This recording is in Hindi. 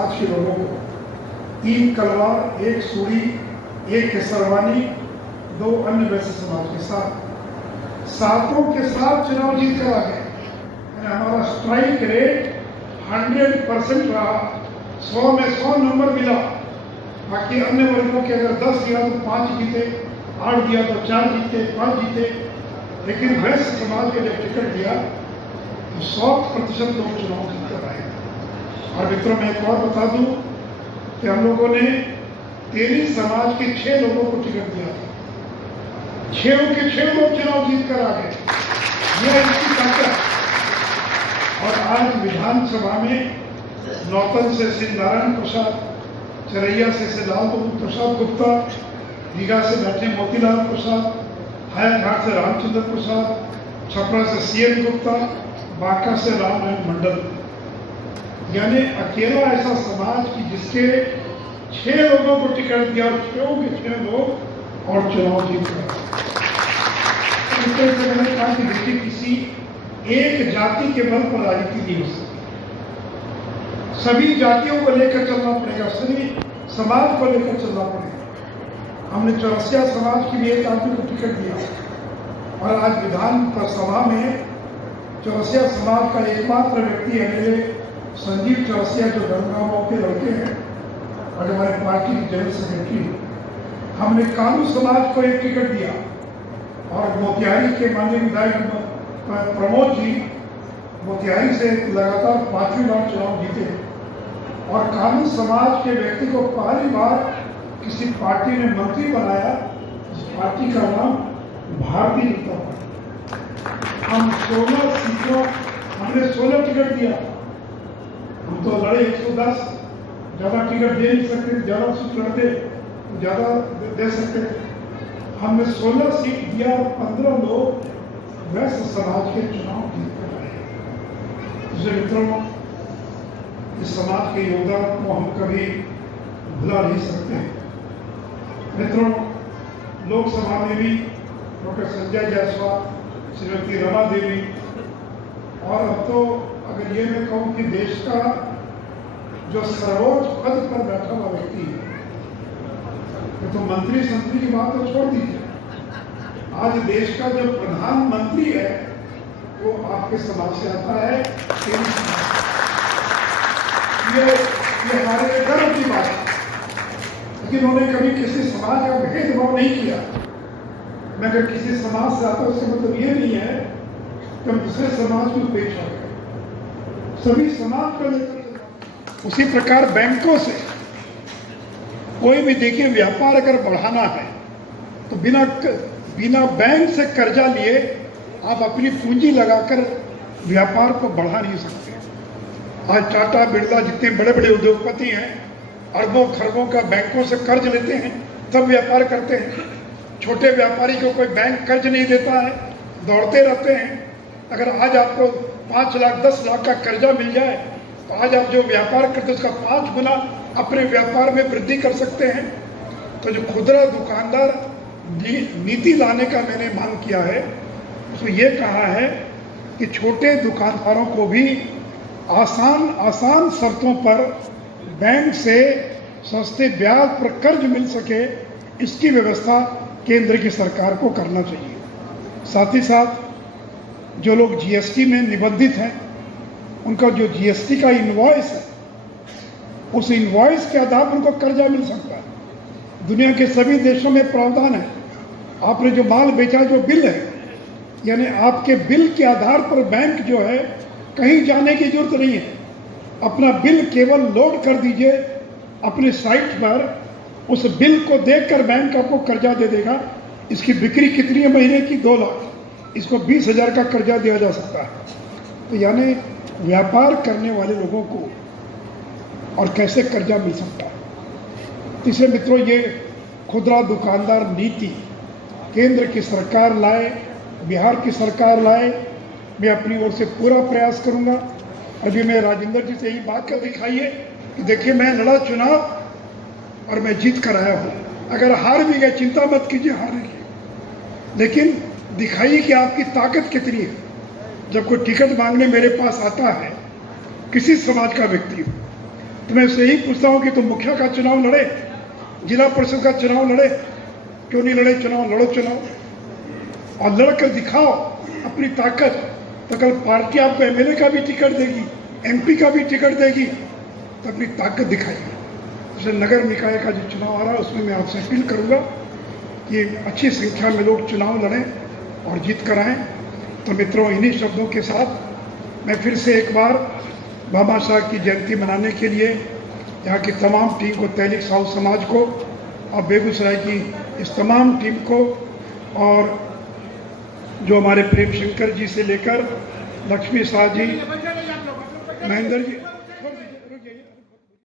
समाज के लोगों को 3 कलवा, 1 सूरी, 1 केसरवानी, 2 अन्य वैश्य समाज के सातों के साथ चुनाव जीत कर आ गए। हमारा स्ट्राइक रेट 100% रहा, 100 में 100 नंबर मिला। बाकी अन्य वर्गों के अगर 10 दिया तो 5 जीते, 8 दिया तो 4 जीते, 5 जीते, लेकिन वैश्य समाज को जब टिकट दिया तो 100% लोग चुनाव जीतकर आए। और मित्रों, मैं एक और बता दूं कि हम लोगों ने 13 समाज के 6 लोगों को टिकट दिया था, 6 के 6 लोग चुनाव जीत कर आ गए। यह इसकी ताकत। और आज विधानसभा में नौतन से श्री नारायण प्रसाद, चरैया से लाल बहादुर प्रसाद गुप्ता, दीघा से बैठे मोतीलाल प्रसाद, हायाघाट से रामचंद्र प्रसाद, छपरा से सीएन गुप्ता, बांका से रामनारायण मंडल, यानी अकेला ऐसा समाज की जिसके 6 लोगों को टिकट दिया और 6 के 6 लोग और चुनाव जीत कर। मैंने कहा कि देखिए, किसी एक जाति के बल पर राजनीति नहीं हो सकती। सभी जातियों को लेकर चलना पड़ेगा, सभी समाज को लेकर चलना पड़ेगा। हमने चौरसिया समाज के लिए एक आदमी को टिकट दिया और आज विधानसभा में चौरसिया समाज का एकमात्र व्यक्ति एमएलए संजीव चौरसिया, जो गंगाओं के लड़के हैं और हमारे पार्टी के जनरल सेक्रेटरी। हमने कानू समाज को एक टिकट दिया और मोतिहारी के माननीय विधायक प्रमोद जी मोतिहारी से लगातार 5वीं बार चुनाव जीते और कानू समाज के व्यक्ति को पहली बार किसी पार्टी ने मंत्री बनाया, जिस पार्टी का नाम भारतीय जनता पार्टी। हम 16 सीटों, हमने 16 टिकट दिया। हम तो लड़े 110, ज़्यादा टिकट दे नहीं सकते, ज़्यादा सीट लड़ते ज़्यादा दे सकते। हमने 16 सीट दिया और 15 लोग वैश्य समाज के चुनाव जीत कर आए। इसलिए मित्रों, इस समाज के योगदान को हम कभी भुला नहीं सकते। मित्रों, लोकसभा में भी डॉक्टर संजय जायसवाल, श्रीमती रमा देवी, और अब तो अगर ये मैं कहूँ कि देश का जो सर्वोच्च पद पर बैठा हुआ व्यक्ति है, तो मंत्री संतरी की बात तो छोड़ दीजिए, आज देश का जो प्रधानमंत्री है वो आपके समाज से आता है। ये हमारे लिए गर्व की बात है। लेकिन उन्होंने कभी किसी समाज का भेदभाव नहीं किया। मैं अगर किसी समाज से आता हूं, उसका मतलब ये नहीं है कि हम दूसरे समाज की उपेक्षा करें। सभी समाज को लेकर। उसी प्रकार बैंकों से कोई भी देखिए, व्यापार अगर बढ़ाना है तो बिना बैंक से कर्जा लिए आप अपनी पूंजी लगाकर व्यापार को बढ़ा नहीं सकते। आज टाटा, बिरला जितने बड़े बड़े उद्योगपति हैं, अरबों खरबों का बैंकों से कर्ज लेते हैं, तब व्यापार करते हैं। छोटे व्यापारी को कोई बैंक कर्ज नहीं देता है, दौड़ते रहते हैं। अगर आज आपको 5 लाख 10 लाख का कर्जा मिल जाए तो आज आप जो व्यापार करते हैं उसका 5 गुना अपने व्यापार में वृद्धि कर सकते हैं। तो जो खुदरा दुकानदार नीति लाने का मैंने मांग किया है, उसमें ये कहा है कि छोटे दुकानदारों को भी आसान शर्तों पर बैंक से सस्ते ब्याज पर कर्ज मिल सके, इसकी व्यवस्था केंद्र की सरकार को करना चाहिए। साथ ही साथ जो लोग जीएसटी में निबंधित हैं, उनका जो जीएसटी का इनवॉइस है, उस इनवॉइस के आधार पर उनको कर्जा मिल सकता है। दुनिया के सभी देशों में प्रावधान है। आपने जो माल बेचा, जो बिल है, यानी आपके बिल के आधार पर बैंक जो है, कहीं जाने की जरूरत नहीं है। अपना बिल केवल लोड कर दीजिए अपने साइट पर, उस बिल को देखकर बैंक आपको कर्जा दे देगा। इसकी बिक्री कितनी है महीने की? 2 लाख, इसको 20,000 का कर्जा दिया जा सकता है। तो यानी व्यापार करने वाले लोगों को और कैसे कर्जा मिल सकता है। इसलिए मित्रों, ये खुदरा दुकानदार नीति केंद्र की सरकार लाए, बिहार की सरकार लाए। मैं अपनी ओर से पूरा प्रयास करूंगा। अभी मैं राजेंद्र जी से यही बात कर दिखाइए कि देखिए, मैं लड़ा चुनाव और मैं जीत कर आया हूँ। अगर हार भी गए, चिंता मत कीजिए, हारेंगे, लेकिन दिखाइए कि आपकी ताकत कितनी है। जब कोई टिकट मांगने मेरे पास आता है, किसी समाज का व्यक्ति हो, तो मैं से ही पूछता हूं कि तुम मुखिया का चुनाव लड़े, जिला परिषद का चुनाव लड़े, क्यों नहीं लड़े चुनाव? लड़ो चुनाव और लड़कर दिखाओ अपनी ताकत। तो कल पार्टी आपको एमएलए का भी टिकट देगी, एमपी का भी टिकट देगी, तो अपनी ताकत दिखाइए। जैसे नगर निकाय का जो चुनाव आ रहा है उसमें मैं आपसे अपील करूंगा कि अच्छी संख्या में लोग चुनाव लड़ें और जीत कर आएँ। तो मित्रों, इन्हीं शब्दों के साथ मैं फिर से एक बार बाबा साहब की जयंती मनाने के लिए यहाँ की तमाम टीम को, तहलीक साहू समाज को और बेगूसराय की इस तमाम टीम को और जो हमारे प्रेम शंकर जी से लेकर लक्ष्मी शाह जी, महेंद्र जी,